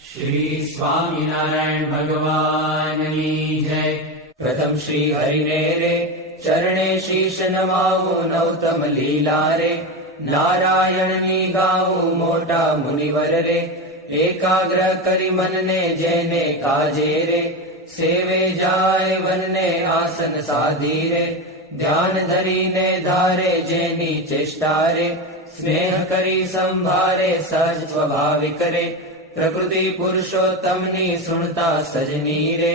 શ્રી સ્વામિનારાયણ ભગવાનની જય. પ્રથમ શ્રી હરિને રે ચરણે શીશ નમાવું, નૌતમ લીલા રે નારાયણની ગાવું, મોટા મુનિવર રે એકાગ્ર કરી મનને જેને કાજે રે, સેવે જાય વનને આસન સાધી રે, ધ્યાન ધરીને ધારે જેની ચેષ્ટા રે, સ્નેહ કરી સંભારે સહજ સ્વાભાવિક રે, પ્રકૃતિ પુરુષોત્તમની સુણતા સજની રે,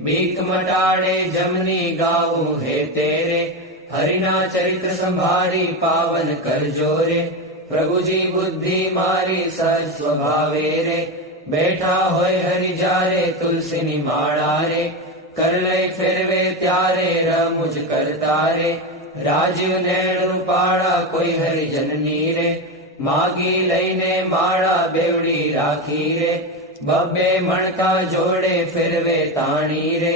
બીક મટાડે જમની ગાવું હે તેરે, હરિના ચરિત્ર સંભાળી પાવન કરજો રે, પ્રભુજી બુદ્ધિ મારી સહજ સ્વભાવે રે, બેઠા હોય હરિ જારે તુલસીની માળા રે, કરલે ફેરવે ત્યારે રમુજ કરતા રે, રાજીવ નેણ રૂપાળા કોઈ હરિજનની રે, માગી લઈને માળા બેવડી રાખી રે, બબ્બે મણકા જોડે ફેરવે તાણી રે,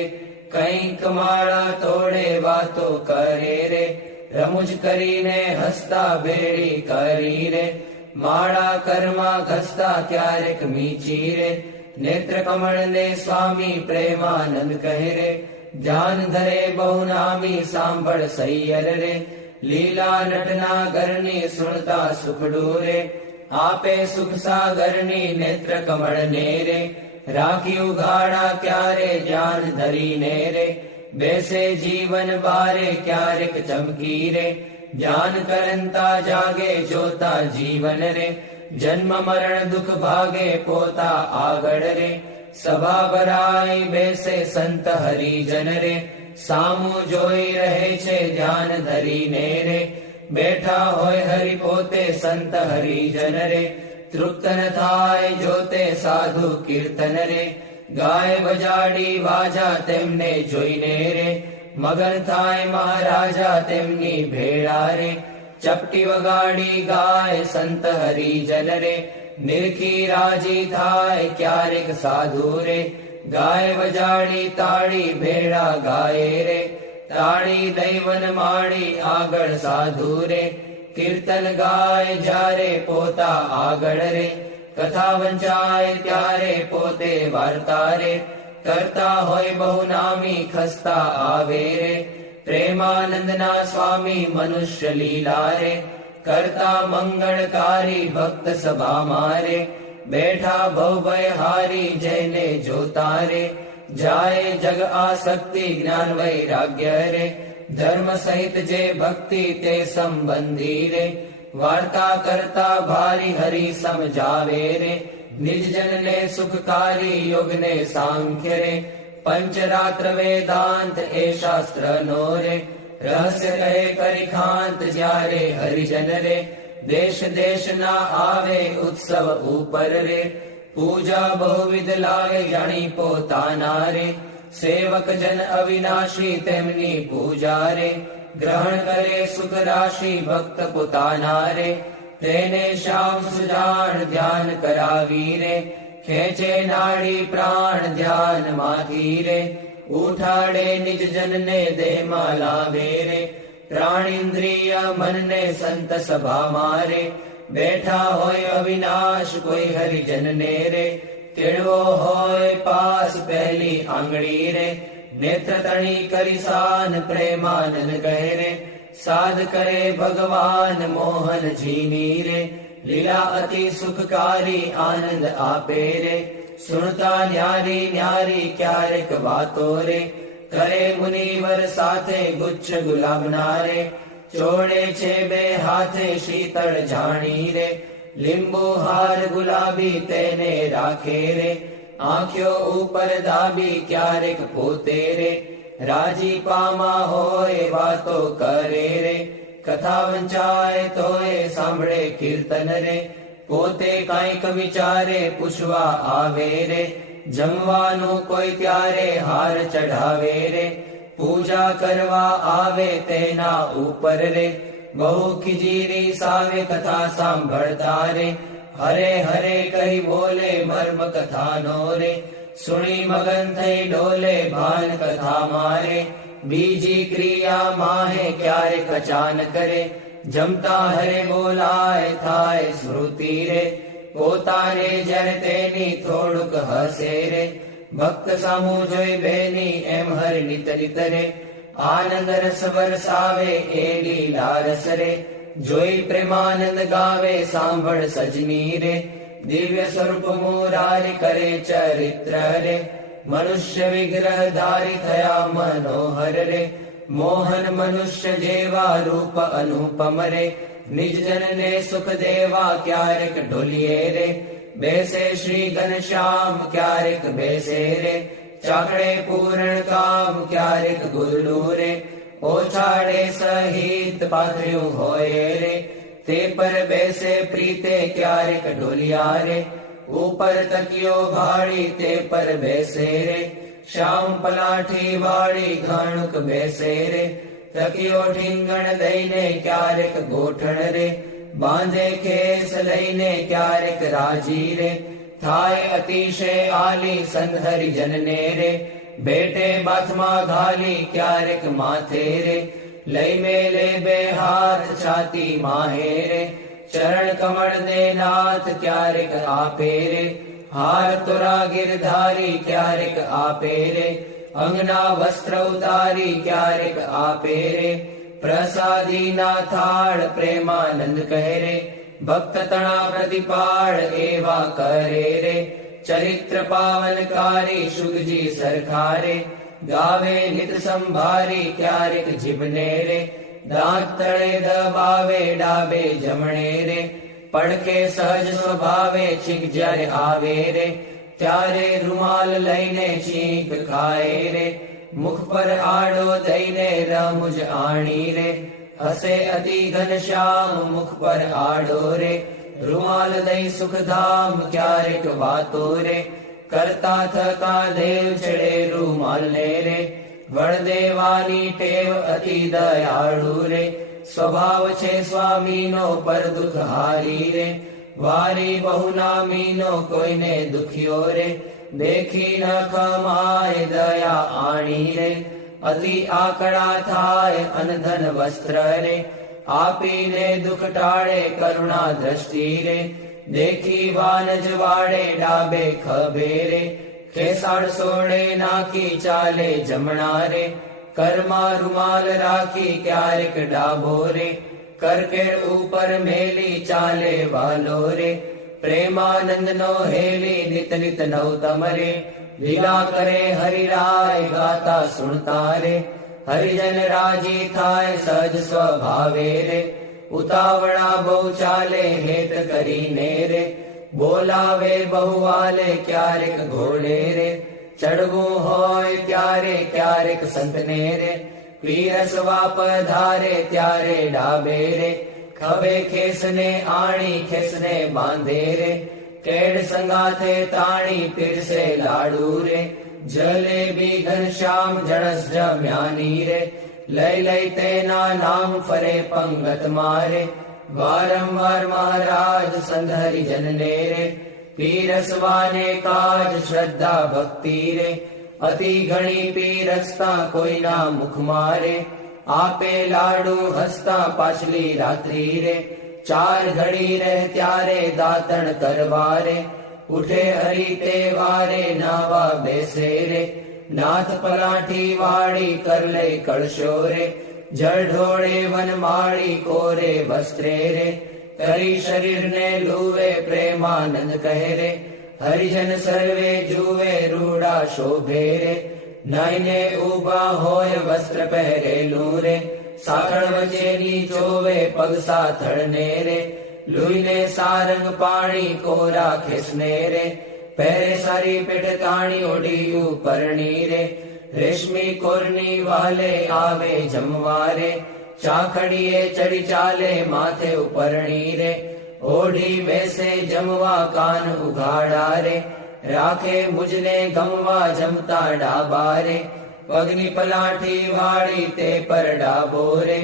કંઈક માળા તોડે વાતો કરે રે, રમુજ કરીને હસતા ભેળી કરી રે, માળા કર્મા ઘસતા ક્યારેક મીચી રે, નેત્ર કમળને સ્વામી પ્રેમાનંદ કહે રે, ધ્યાન ધરે બહુ નામી સાંભળ સૈયર રે, લીલા નટના ગરની સુણતા સુખડું રે, આપે સુખ સાગરની નેત્ર કમળને રે, રાખ્યું ગાડા ક્યારે ધ્યાન ધરીને રે, બેસે જીવન બારે ક્યારેક ચમકી રે, ધ્યાન કરંતા જાગે જોતા જીવન રે, જન્મ મરણ દુઃખ ભાગે પોતા આગળ રે, સભા ભરાઈ બેસે સંત હરિજન રે, સામું જોઈ રહે છે ધ્યાન ધરીને રે, બેઠા હોય હરિ પોતે સંત હરિજન રે, તૃપ્ત ન થાય જોતે સાધુ કીર્તન રે, ગાય બજાડી વાજા તેમને જોઈને રે, મગન થાય મહારાજા તેમની ભેળા રે, ચપટી વગાડી ગાય સંત હરિજન રે, નિરખી રાજી થાય ક્યારેક સાધુ રે, ગાય વજાડી તાળી ભેળા ગાય રે, તાળી દૈવન માળી આગળ સાધુ રે, કીર્તન ગાય જ્યારે પોતા આગળ રે, કથા વંચાય ત્યારે પોતે વાર્તા રે, કરતા હોય બહુ નામી ખસ્તા આવે રે, પ્રેમાનંદના સ્વામી મનુષ્ય લીલા રે, કરતા મંગળકારી ભક્ત સભા મારે, બેઠા ભવભય હારી જઈને જોતા રે, જાય જગ આસક્તિ જ્ઞાન વૈરાગ્ય રે, ધર્મ સહિત જે ભક્તિ તે સંબંધી રે, વાર્તા કરતા ભારી હરિ સમજાવે રે, નિજજનને સુખકારી યોગને સાંખ્ય રે, પંચરાત્ર વેદાંત એ શાસ્ત્ર નો રે, રહસ્ય કહે કરી ખાંત જ્યારે હરિજન રે, દેશ દેશના આવે ઉત્સવ ઉપર રે, પૂજા બહુવિધ લાગે જાણી પોતાના રે, સેવક જન અવિનાશી તેમની પૂજા રે, ગ્રહણ કરે સુખ રાશિ ભક્ત પોતાના રે, તેને શ્યામ સુજાણ ધ્યાન કરાવી રે, ખેંચે નાડી પ્રાણ ધ્યાન માંથી રે, ઉઠાડે નિજ જનને દેહમાં લાવે રે, પ્રાણિન્દ્રિય મનને સંત સભા મારે, બેઠા હોય અવિનાશ કોઈ હરિજનને રે, કેળવો હોય પાસ પહેલી આંગળી રે, નેત્ર તણી કરી સાન પ્રેમાનંદ કહે રે, સાધ કરે ભગવાન મોહનજીની રે, લીલા અતિ સુખકારી આનંદ આપે રે, સુણતા ન્યારી ન્યારી ક્યારેક વાતો રે, કરે મુનિવર સાથે ગુચ્છ ગુલાબના રે, ચોડે છે બે હાથે શીતળ જાણી રે, લીંબુ હાર ગુલાબી તેને રાખે રે, આંખ્યો ઉપર દાબી ક્યારેક પોતે રે, રાજી પામા હોય વાતો કરે રે, કથા વંચાય તોય સાંભળે કીર્તન રે, પોતે કાંઈક વિચારે પૂછવા આવે રે, જમવાનું કોઈ ત્યારે હાર ચઢાવે રે, પૂજા કરવા આવે તેના ઉપર રે, બહુ ખીજીરી સાવે કથા સાંભળતા રે, હરે હરે કહી બોલે મર્મ કથાનો રે, સુણી મગન થઈ ડોલે ભાન કથા મારે, બીજી ક્રિયા માહે ક્યારેક અચાનક રે, જમતા હરે બોલાય થાય સ્મૃતિ રે, પોતાને જ્યારે તેની થોડુંક હસે રે, ભક્ત સામું જોઈ બેની એમ હર નિત નિત રે, આનંદ રસ વરસાવે એ લીલા રસ રે, જોઈ પ્રેમાનંદ ગાવે સાંભળ સજની રે, દિવ્ય સ્વરૂપ મુરારી કરે ચરિત્ર રે, મનુષ્ય વિગ્રહ ધારી થયા મનોહર રે, મોહન મનુષ્ય જેવા રૂપ અનુપમ રે, નિજ જનને સુખ દેવા ક્યારેક ઢોલીએ રે, બેસે શ્રી ઘનશ્યામ ક્યારેક બેસે રે, ચાકડે પૂર્ણ કામ ક્યારેક ગુરડું રે, ઓછાડે સહિત પાથર્યું હોય રે, તે પર બેસે પ્રીતે ક્યારેક ઢોલિયા રે, ઉપર તકિયો ભાળી તે પર બેસે રે, શ્યામ પલાઠી વાળી ઘાણુક બેસે રે, તકિયો ઠીંગણ દઈને ક્યારેક ગોઠણ રે, બાંધે ખેસ લઈને ક્યારેક રાજી રે, થાય અતિશય આલી સંહરી જનને રે, બેટે બાથમાં ઘાલી ક્યારેક માથે રે, લઈ મેલે બે હાથ છાતી માહે રે, ચરણ કમળ દે નાથ ક્યારેક આપે રે, હાર તોરા ગિરધારી ક્યારેક આપે રે, અંગના વસ્ત્ર ઉતારી ક્યારેક આપે રે, પ્રસાદી ના થાળ પ્રેમાનંદ કહે રે, ભક્ત તણા પ્રતિપાળ એવા કરે રે, ચરિત્ર પાવનકારી શુગજી સરખારે, ગાવે નિત સંભારી ક્યારેક જીભને રે, દાંત તળે દબાવે ડાબે જમણે રે, પડકે સહજ સ્વભાવે છીંક જ્યારે આવે રે, ત્યારે રૂમાલ લઈને છીંક ખાય રે, મુખ પર આડો દઈને રમુજ આણી રે, હસે અતિ ઘનશ્યામ મુખ પર આડો રે, રૂમાલ દઈ સુખધામ ક્યારેક વાતો રે, કરતા થકા દેવ ચડે રૂમાલ ને રે, વળ દેવાની ટેવ અતિ દયાળુ રે, સ્વભાવ છે સ્વામીનો પર દુઃખ હારી રે, વારી બહુ નામીનો કોઈને દુખ્યો રે, દેખી ન ખમાય દયા આણી રે, અતિ આકડા થાય અનધન વસ્ત્ર રે, આપીને દુઃખ ટાળે કરુણા દ્રષ્ટિ રે, દેખી વાનજ વાડે ડાબે ખભે રે, કેસાડ સોડે નાખી ચાલે જમણા રે, કરમાં રૂમાલ રાખી ક્યારેક ડાબો રે, કરકેડ ઉપર મેલી ચાલે વાલો રે, પ્રેમાનંદનો હેલી નિત નિત નવતમ રે, લીલા કરે હરિરાય ગાતા સુણતા રે, હરિજન રાજી થાય સહજ સ્વભાવે રે, ઉતાવળા બહુ ચાલે હેત કરીને રે, બોલાવે બહુ વાલે ક્યારેક ઘોડે રે, ચડવું હોય ત્યારે ક્યારેક સંતને રે, પીરસવા પધારે ત્યારે ડાબે રે, ખભે ખેસને આણી ખેસને બાંધે રે, કેડ સંગાથે તાણી પીરસે લાડુ રે, જલેબી ઘનશ્યામ જણસ જમ્યાની રે, લઈ લઈ તેના નામ ફરે પંગત મારે, વારંવાર મહારાજ સંધરી જનને રે, પીરસવાને કાજ શ્રદ્ધા ભક્તિ રે, અતિ ઘણી પીરસતા કોઈના મુખ મારે, આપે લાડુ હસતા પાછલી રાત્રિ રે, ચાર ઘડી રહે ત્યારે દાતણ કરવારે, ઉઠે હરી તે વારે નાવા બેસે રે, નાથ પલાઠી વાળી કર લે કળશો રે, જળ ઢોળે વનમાળી કોરે વસ્ત્રે રે, કરી શરીરને લુવે પ્રેમાનંદ કહે રે, હરિજન સર્વે જુવે રૂડા શોભે રે, નાઈને ઉભા હોય વસ્ત્ર પહેરેલું રે, સાકળ વચ્ચેની ચોવે પગ સાથળને રે, લુઈને સારંગ પાણી કોરા ખેસને રે, પહેરે સારી પેઠ તાણી ઓઢી ઉપરણી રે, રેશમી કોરની વાલે આવે જમવારે, ચાખડીએ ચડી ચાલે માથે ઉપરણી રે, ઓઢી બેસે જમવા કાન ઉઘાડા રે, રાખે મુજને ગમવા જમતા ડાબા રે, પગની પલાઠી વાળી તે પર ડાબો રે,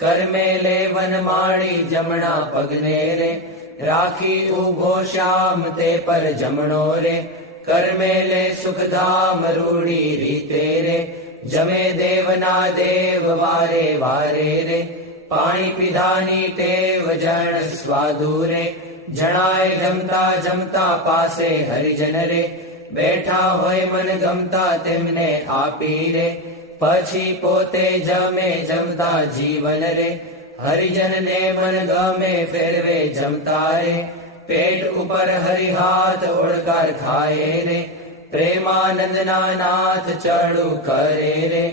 કરમે લે વનમાળી જમણા પગને રે, રાખી ઉભો શ્યામ તે પર જમણો રે, કરમે લે સુખધામ રૂડી રીતે રે, જમે દેવના દેવ વારે વારે રે, પાણી પીધાની ટેવ જણ સ્વાદુ રે, જણાય જમતા જમતા પાસે હરિજન રે, બેઠા હોય મન ગમતા તેમને આપી રે, પછી પોતે જમે જમતા જીવન રે, હરિજન ને મન ગમે ફેરવે જમતા રે, પેટ ઉપર હરિહાથ ઓળકાર ખાય રે, પ્રેમાનંદના નાથ ચડું કરે રે,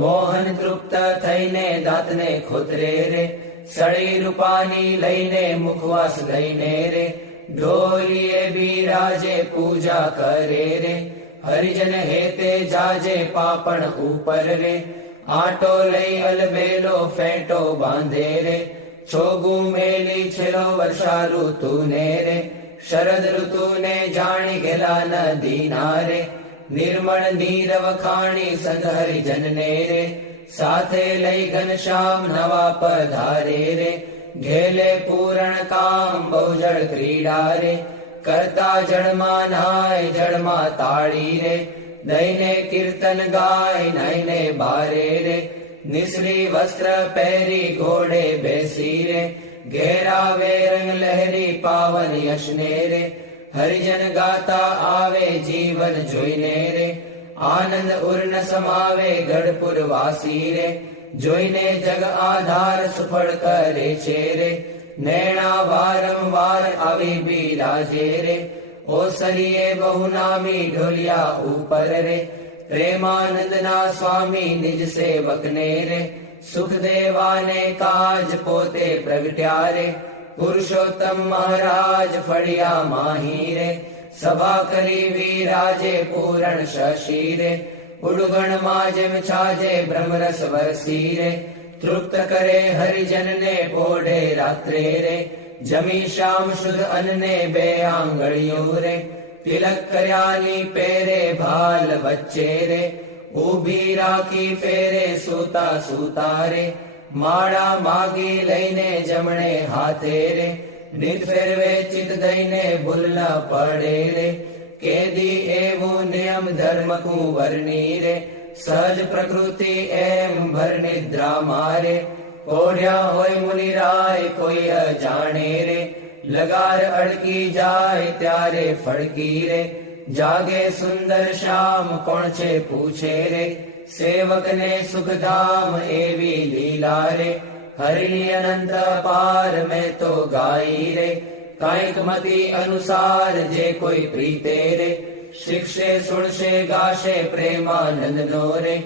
મોહન તૃપ્ત થઈને દાંતને ખોતરે રે, સળી રૂપાની લઈને મુખવાસ લઈને રે, ઢોલીએ બિરાજે પૂજા કરે રે, હરિજન હેતે જાજે પાપણ ઉપર રે, આટો લઈ અલબેલો ફેંટો બાંધે રે, છોગું મેલી છેલ્લો વર્ષા ઋતુને રે, શરદ ઋતુને જાણી ગેલા નદી નારે, નિર્મળ નીરવ ખાણી સંત હરિજનને રે, સાથે લઈ ઘનશ્યામ નવા પધારે રે, ઘેલે પૂરણ કામ બહુજળ ક્રીડા રે, કરતા જળમાં નાય જળમાં તાળી રે, દઈને કીર્તન ગાય નાઈને બારે રે, નિસરી વસ્ત્ર પહેરી ઘોડે બેસી રે, ઘેરાવે રંગ લહેરી પાવન યશને રે, હરિજન ગાતા આવે જીવન જોઈને રે, આનંદ ઉર્ન સમાવે ગઢપુર વાસી રે, જોઈને જગ આધાર સુફળ કરે છે રે, નૈણા વારંવાર આવી બિરાજે રે, ઓસરીએ બહુ નામી ઢોલિયા ઉપર રે, પ્રેમાનંદના સ્વામી નિજ સેવકને રે, સુખદેવાને કાજ પોતે પ્રગટ્યા રે, પુરુષોત્તમ મહારાજ ફળિયા માહી રે, સભા કરી વિરાજે પૂરણ શશી રે, ઉડગણમાં જેમ છાજે બ્રહ્મરસ વરસી રે, તૃપ્ત કરે હરિજનને પોઢે રાત્રે રે, જમી શ્યામ શુદ્ધ અન્ને બે આંગળીઓ રે, તિલક કર્યાની પેરે ભાલ વચ્ચે રે, ઊભી રાખી ફેરે સૂતા સૂતા રે, માળા માગી લઈને જમણે હાથે રે, નિત ફેરવે ચિત દઈને ભૂલ ન પડે રે, કેદી એવું નિયમ ધર્મ કુંવરની રે, સહજ પ્રકૃતિ એમ ભર નિદ્રા મારે, કોઢ્યા હોય મુનિરાય કોઈ અજાણે રે, લગાર અડકી જાય ત્યારે ફડકી રે, જાગે સુંદર શ્યામ કોણ છે પૂછે રે, સેવકને સુખધામ એવી લીલા રે, હરિની અનંત પાર મેં તો ગાઈ રે, કાંઈક મતિ અનુસાર જે કોઈ પ્રીતે રે, શિક્ષે સુણશે ગાશે પ્રેમાનંદ નો રે,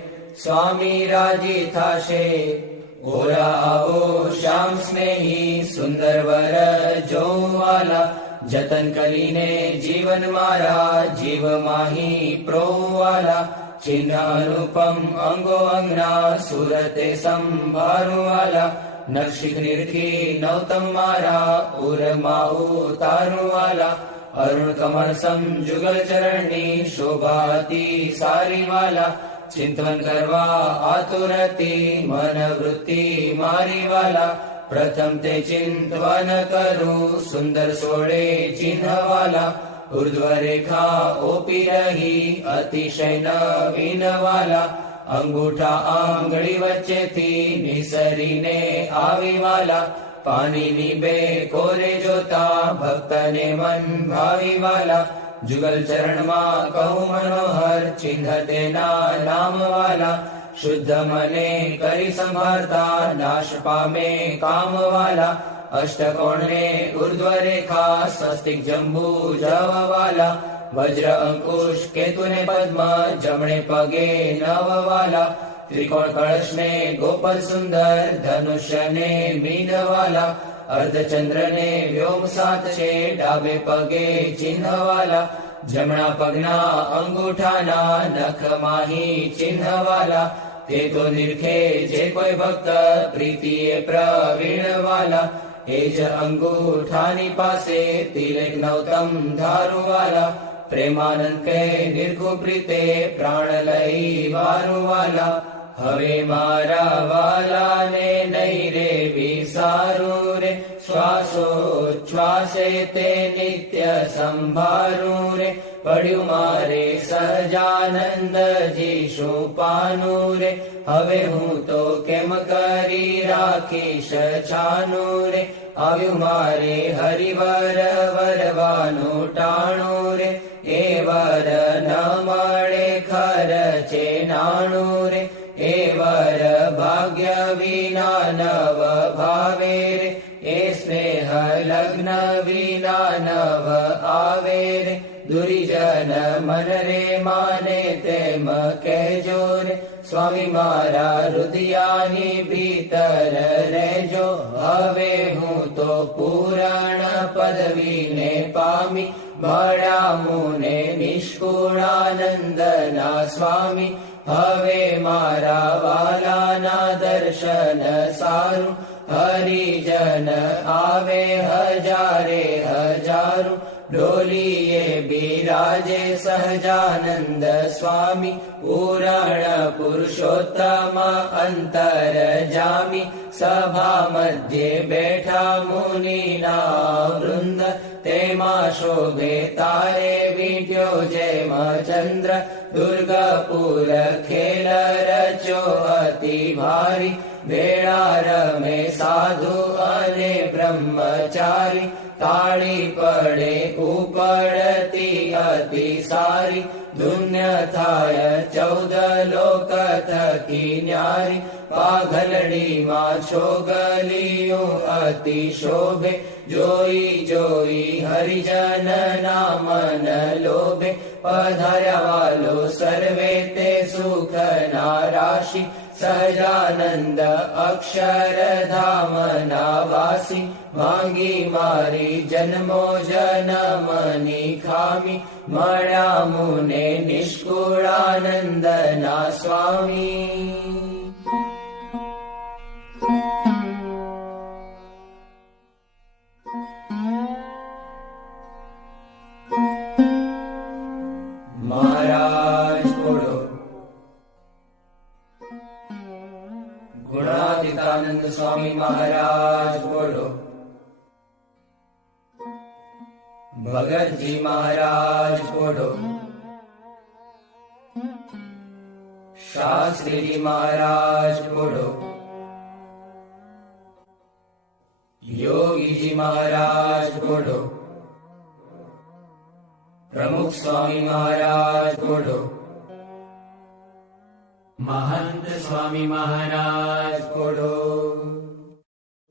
સ્વામી રાજી થાશે ઓરા આવો શ્યામ સ્નેહી સુંદર વર જોવાલા, જતન કરીને જીવન મારા જીવ માહી પ્રોવાલા, ચિહ્ન અનુપમ અંગો અંગના સુરતે સંભાળવાલા, નક્ષિક નિરખી નૌતમ મારા ઉરમાં ઉતારવાલા, અરુણ કમળ સમ જુગલ ચરણની શોભાતી સારી વાલા, ચિંતન કરવા આતુરતી મન વૃત્તિ મારી વાલા, પ્રથમ તે ચિંતવન કરું સુંદર સોળે ચિહ્નવાલા, ઉર્ધ્વ રેખા ઓપી રહી અતિશય નવીન વાલા, અંગૂઠા આંગળી વચ્ચેથી નિસરીને આવી વાલા, પાણીની બે કોરે જોતા ભક્તને મન ભાવી વાલા, જુગલ ચરણમાં કહું મનોહર ચિહ્ન તેના નામ વાલા, શુદ્ધ મને કરી સંભાળતા નાશ પામે કામ વાલા, અષ્ટકોણને ઉર્ધ્વ રેખા સ્વસ્તિક જંબુ જવાલા, વજ્ર અંકુશ કેતુને પદ્મ જમણે પગે નવવાલા, ત્રિકોણ કળશને ગોપલ સુંદર ધનુષ્યને મીનવાલા, અર્ધચંદ્રને વ્યોમ સાત છે ડાબે પગે ચિહ્નવાલા, જમણા પગના અંગૂઠાના નખ માહી ચિહ્નવાલા, તે તો નિરખે જે કોઈ ભક્ત પ્રીતિએ પ્રવીણવાલા, એ જ અંગૂઠાની પાસે તિલક નૌતમ ધારુવાલા, પ્રેમાનંદ કે નિર્ખુ પ્રીતે પ્રાણ લઈ વારુવાલા, હવે મારા વાલાને નહીં રે વિસારું રે, શ્વાસો શ્વાસે તે નિત્ય સંભારું રે, પડ્યું મારે સહજાનંદજી શું પાનું રે, હવે હું તો કેમ કરી રાખીશ છાનું રે, આવ્યું મારે હરિવર વરવાનું ટાણું રે, એ વર ન મળે ખર્ચે નાણું રે, એ વર ભાગ્ય વિના નવ ભાવે રે, એ સ્નેહ લગ્ન વિના નવ આવે રે, દુર્જન મન રે માને તેમ કહેજો રે, સ્વામી મારા હૃદયાની ભીતર રહેજો, હવે હું તો પૂરણ પદવીને પામી, મળ્યા મુને નિષ્કુળાનંદના સ્વામી, હવે મારા વાલાના દર્શન સારું, હરિજન આવે હજારે હજારું, ડોલીએ બિરાજે સહજાનંદ સ્વામી, પૂરણ પુરુષોત્તમ અંતર જામી, સભા મધ્યે બેઠા મુનિના વૃંદ, તેમાં શોભે તારે વીંટ્યો જેમ ચંદ્ર, દુર્ગાપુર ખેલ રચ્યો અતિ ભારી, વેળા રમે સાધુ અને બ્રહ્મચારી, તાળી પડે ઉપડતી અતિ સારી, ધુન્ય થાય 14 લોક થકી ન્યારી, પાઘલડીમાં છોગલિયું અતિ શોભે, જોઈ જોઈ હરિજન ના મન લોભે, પધાર્યા વાલો સર્વે તે સુખ ના રાશિ, સહજાનંદ અક્ષરધામ ના વાસી, માંગી મારી જન્મો જન્મની ખામી, મળ્યા મુને નિષ્કુળાનંદ ના સ્વામી. મહારાજ બોલો. ગુણાતીતાનંદ સ્વામી મહારાજ બોલો. ભગતજી મહારાજ બોલો. શાસ્ત્રીજી મહારાજ બોલો. યોગીજી મહારાજ બોલો. પ્રમુખ સ્વામી મહારાજ બોલો. મહંત સ્વામી મહારાજ બોલો.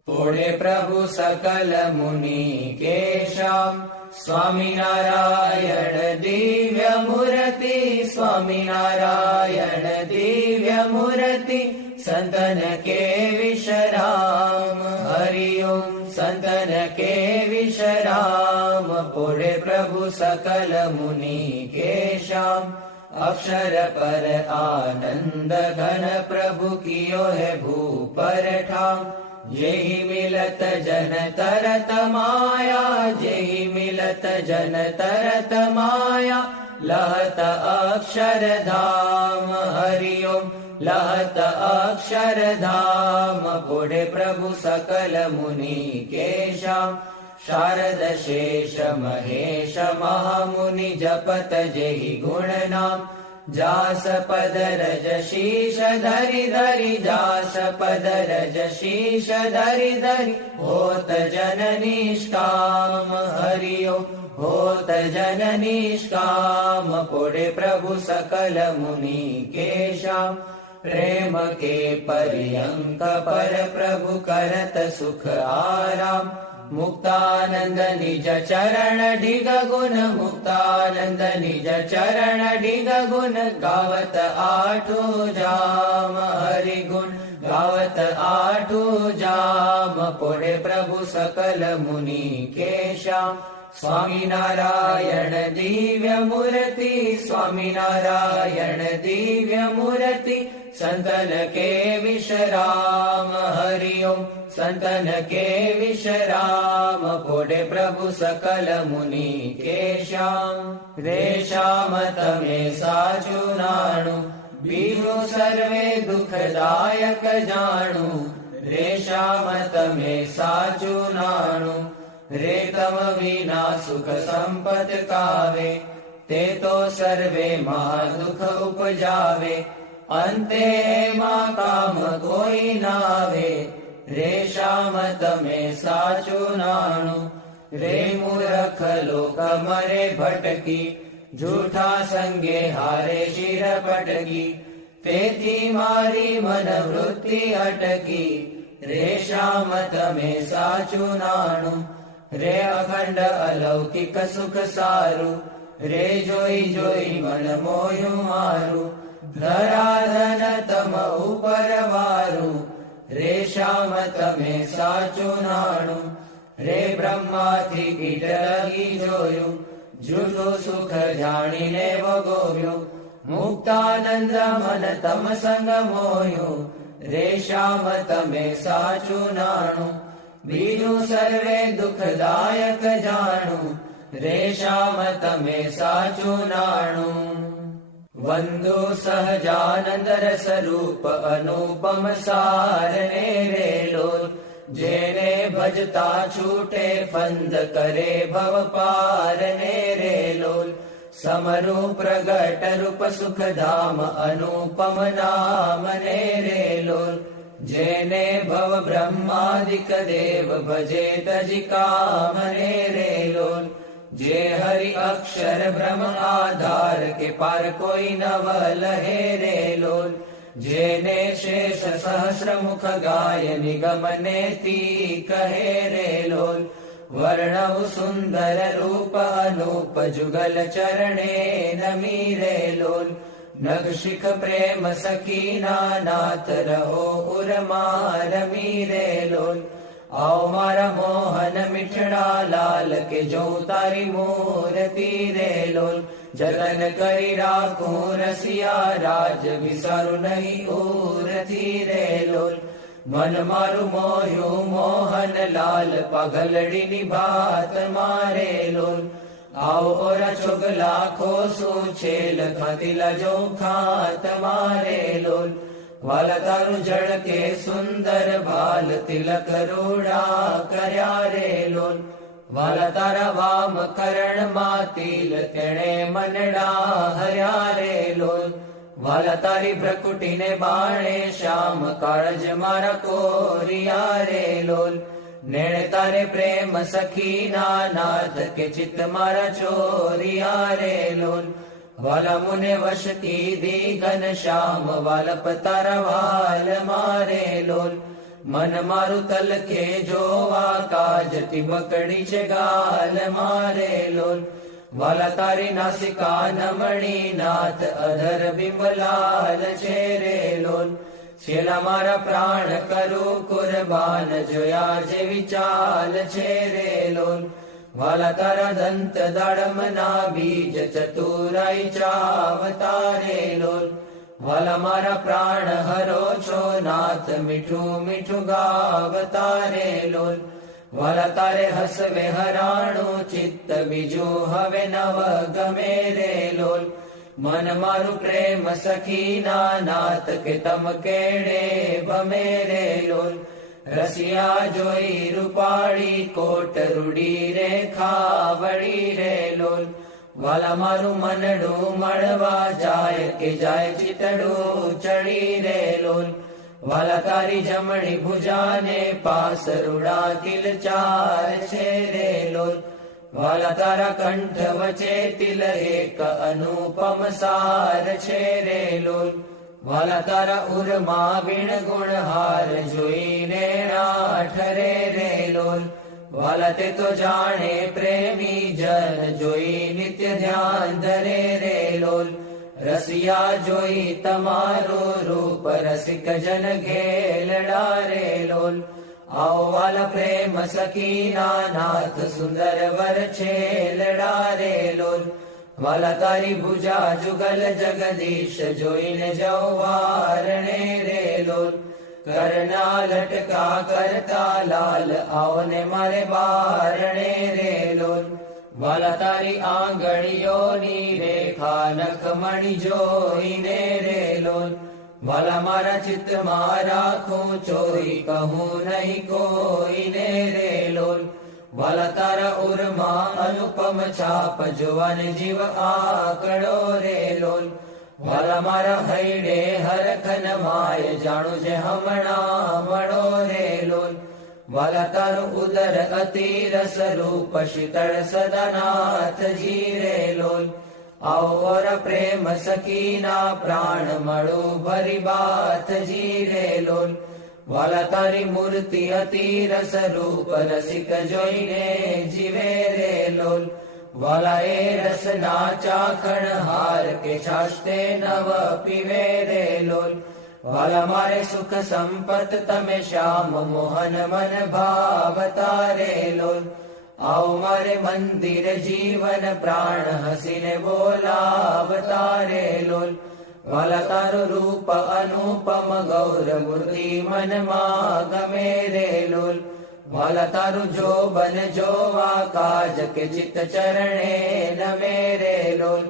બોલે પ્રભુ સકલ મુનિ કેશામ, સ્વામિનારાયણ દિવ્ય મૂર્તિ, સ્વામિનારાયણ દિવ્ય મૂર્તિ, સંતન કે વિશ્રામ, હરિઓમ સંતન કે વિશ્રામ, બોલે પ્રભુ સકલ મુનિ કેશામ, अक्षर पर आनंद घन प्रभु कियो है भूपर ठाम, जेहि मिलत जन तरत माया, जेहि मिलत जन तरत माया, लहत अक्षर धाम, हरिओम लहत अक्षर धाम, बोले प्रभु सकल मुनि केशाम, शारद शेष महेश महामुनि जपत जेहि गुण नाम, जास पद रज शीश धरि धरि, जास पद रज शीश धरि धरि, होत जन निष्काम, हरिओम होत जन निष्काम, बोले प्रभु सकल मुनि केशाम, प्रेम के पर्यंक पर प्रभु करत सुख आराम, मुक्तानंद निज चरण ढिग गुण, मुक्तानंद निज चरण ढिग गुण, गावत आठो जाम, हरि गुण गावत आठो जाम, बोले प्रभु सकल मुनि केशाम, स्वामीनारायण दिव्य मूर्ति, स्वामीनारायण दिव्य मूर्ति, संतन के विश्राम, हरिओम संतन के विश्राम, बोले प्रभु सकल मुनि केशाम, रेशाम तमे साचु नाणु, बीजु सर्वे दुखदायक जाणु, रेशाम तमे साचु नाणु, रेतम विना सुख संपत कावे, તે તો સર્વે માં દુઃખ ઉપજાવે, અંતે એમાં કામ કોઈ નાવે. રે શ્યામ તમે સાચું નાણું, રે મૂર્ખ લોક મરે ભટકી, જૂઠા સંગે હારે શિર પટકી. તેથી મારી મન વૃત્તિ અટકી, રે શ્યામ તમે સાચું નાણું. રે અખંડ અલૌકિક સુખ સારું, રે જોઈ જોઈ મન મોયું મારું. ધરાધન તમ ઉપર વારું, રે શ્યામ તમે સાચું નાણું. રે બ્રહ્માથી કીટ લગી જોયું, જૂઠું સુખ જાણીને વગોવ્યું. મુક્તાનંદ મન તમ સંગ મોયું, રે શ્યામ તમે સાચું નાણું. બીજું સર્વે દુઃખદાયક જાણું, રે શ્યામ તમે સાચું નાણું. વંદુ સહજાનંદ રસ રૂપ અનુપમ સારને રે લોલ, જેને ભજતા છૂટે ફંદ કરે ભવ પારને રે લોલ. સમરૂ પ્રગટ રૂપ સુખધામ અનુપમ નામ ને રે લોલ, જેને ભવ બ્રહ્માદિક દેવ ભજે તજી કામ ને રે લોલ. જે હરિ અક્ષર બ્રહ્મ આધાર કે પાર કોઈ નવ લહે રે લોલ. જેને શેષ સહસ્ર મુખ ગાય નિગમ નેતિ કહે રે લોલ. વર્ણવ સુંદર રૂપ અનુપ જુગલ ચરણે નમી રે લોલ. નગશિખ પ્રેમ સખીના નાથ રહો ઉરમાં રમી રે લોલ. આવ મારા મોહન મીઠડા લાલ કે જો તારી મૂર્તિ રે લોલ. જતન કરી રાખું રસિયા રાજ વિસારું નહીં ઉરથી રે લોલ. મન મારું મોયું મોહન લાલ પાઘલડીની ભાત મારે લોલ. આવ ઓરા છોગલા ખોસું છેલ ખાતીલા જો ખાત મારે લોલ. વાલા તારું જળ કે સુંદર ભાલ તિલક રૂડા કર્યા રે લોલ. વાલા તારા વામ કરણ માં તિલ તેણે મનડા હર્યા રે લોલ. વાલા તારી ભ્રકુટીને બાણે શ્યામ કાળજ મારા કોરિયા રે લોલ. નેણ તારે પ્રેમ સખીના નાથ કે ચિત્ત મારા ચોરિયા રે લોલ. વાલા મુને વશ કીધી ઘન શ્યામ વાલપ તારા વાલ મારે લોલ. મન મારું તલકે જોવા કાજ ટીબકડી છે ગાલ મારે લોલ. વાલા તારી નાસિકા નમણી નાથ અધર બિંબલાલ છે રે લોલ. છેલ્લા મારા પ્રાણ કરું કુરબાન જોયા જેવી ચાલ છે રે લોલ. વાલા તારા દંત દાડમ ના બીજ ચતુરાઈ ચાવતા રે લોલ. વાલા મારા પ્રાણ હરો છો નાથ મીઠું મીઠું ગાવતા રે લોલ. વાલા તારે હસવે હરાણું ચિત્ત બીજું હવે નવ ગમે રે લોલ. મન મારું પ્રેમ સખીના નાથ કે તમ કેડે ભમે રે લોલ. રસિયા જોઈ રૂપાળી કોટ રૂડી રે ખાવડી રે લોલ. વાલા મારું મનડું મળવા જાય કે જાય ચિતડું ચડી રે લોલ. વાલા તારી જમણી ભુજાને પાસ રૂડા તિલ ચાર છે રે લોલ. વાલા તારા કંઠ વચ્ચે તિલ એક અનુપમ સાર છે રે લોલ. વાલા તારા ઉરમાં વીણ ગુણહાર જોઈને ઠરે રે લોલ. વાલા તે તો જાણે પ્રેમી જન જોઈ નિત્ય ધ્યાન ધરે રે લોલ. રસિયા જોઈ તમારું રૂપ રસિક જન ઘેલડા રે લોલ. આવો વાલા પ્રેમ સખીના નાથ સુંદર વર છેલડા રે લોલ. વાલા તારી ભુજા જુગલ જગદીશ જોઈને જવારણે રે લોલ. કરના લટકા કરતા લાલ આવને મારે બારણે રે લોલ. વાલા તારી આંગળીઓની રેખા નખમણી જોઈને રે લોલ. વાલા મારા ચિત્તમાં રાખું ચોઈ કહું નહીં કોઈને રે લોલ. વાલા તારા ઉરમાં અનુપમ છાપ જોવાને જીવ આકડો રે લોલ. વાલા મારા હૈડે હરખન માય જાણું છે હમણાં મળો રે લોલ. વાલા તારું ઉદર અતિ રસ રૂપ શીતળ સદાનાથજી રે લોલ. આવર પ્રેમ સખીના પ્રાણ મળું ભરી બાથજી રે લોલ. વાલા તારી મૂર્તિ અતિ રસ રૂપ રસિક જોઈને જીવે રે લોલ. વાલા એ રસના ચાખણ હાર કે છાષ્ટે નવ પીવે રે લોલ. વાલા મારે સુખ સંપત તમે શ્યામ મોહન મન ભાવતા રે લોલ. આવો મારે મંદિર જીવન પ્રાણ હસીને બોલાવતા રે લોલ. વાલા તારું રૂપ અનુપમ ગૌર મૂર્તિ મનમાં ગમે રે લોલ. વાલા તારું જોબન જોવા કાજ કે ચિત્ત ચરણે નમે રે લોલ.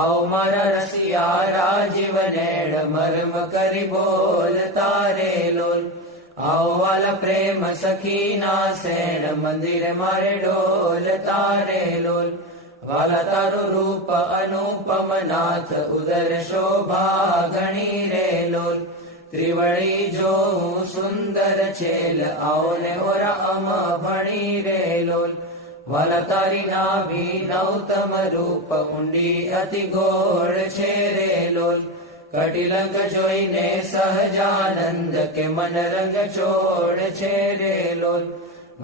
આવો મારા રસિયા રાજીવ નેણ મર્મ કરી બોલતા રે લોલ. આવો વાલા પ્રેમ સખીના સેણ મંદિર મારે ડોલતા રે લોલ. વાલા તારું રૂપ અનુપમ નાથ ઉદર શોભા ઘણી રે લોલ. ત્રિવળી જોઉં સુંદર છેલ આવો ને ઓરામ ભણી રે લોલ. વાલા તારી નાભી નૌતમ રૂપ ઊંડી અતિ ગોળ છે રે લોલ. કટિલંક જોઈને સહજાનંદ કે મન રંગ છોડ છે રે લોલ.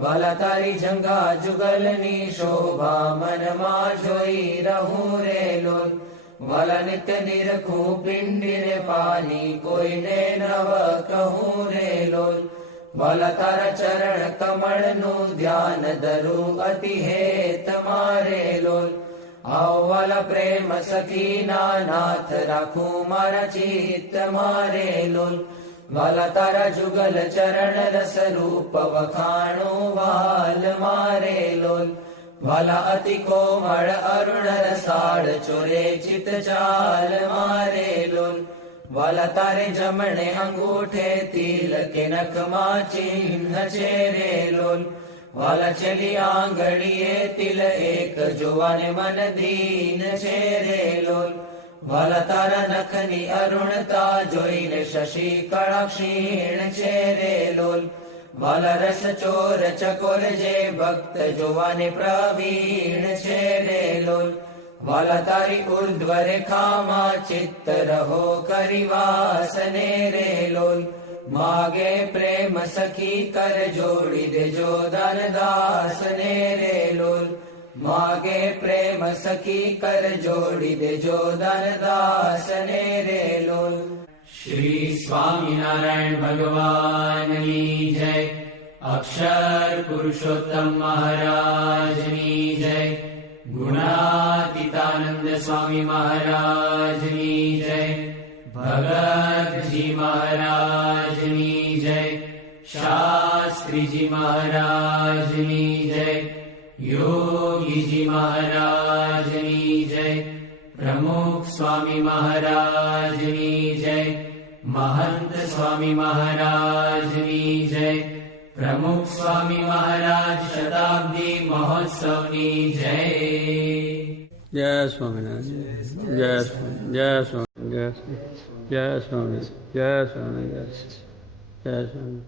વાલા તારી જંગા જુગલની શોભા મનમાં જોઈ રહું રે લોલ. વાલા નિત્ય નિરખું પિંડીને પાની કોઈને નવ કહું રે લોલ. વાલા તારા ચરણ કમળનું ધ્યાન ધરું અતિ હેત મારે લોલ. આવો વાલા પ્રેમ સખીના નાથ રાખું મારા ચિત્ત મારે લોલ. વાલા તારા જુગલ ચરણ રસ રૂપ વખાણું વાલ મારે લોલ. વાલા અતિ કોમળ અરુણ રસાળ ચોરે ચિત ચાલ મારે લોલ. વાલા તારે જમણે અંગૂઠે તિલ કે નખમાં ચિહ્ન છે રે લોલ. વાલા ચલી આંગળીએ તિલ એક જોવાને મન દીન છે રે લોલ. વાલા તારા નખની અરુણતા જોઈને શશી કળા ક્ષીણ છે રે લોલ. વાલા રસ ચોર ચકોર જે ભક્ત જોવાને પ્રવીણ છે રે લોલ. વાલા તારી ઉર્ધ્વ રેખામાં ચિત્ત રહો કરી વાસને રે લોલ. માગે પ્રેમ સખી કર જોડી દેજો દાન દાસને રે લોલ. માગે પ્રેમ સખી કર જોડી દેજો દાન દાસને રે લોલ. શ્રી સ્વામિનારાયણ ભગવાનની જય. અક્ષર પુરુષોત્તમ મહારાજની જય. ગુણાતીતાનંદ સ્વામી મહારાજની જય. ભગતજી મહારાજની જય. શાસ્ત્રીજી મહારાજની જય. યોગીજી મહારાજની જય. પ્રમુખ સ્વામી મહારાજની જય. મહંત સ્વામી મહારાજની જય. પ્રમુખ સ્વામી મહારાજ શતાબ્દી મહોત્સવની જય. જય સ્વામિનારાયણ. જય સ્વામી. જય સ્વામી. જય સ્વામી. જય સ્વામી. જય સ્વામી. જય સ્વામી.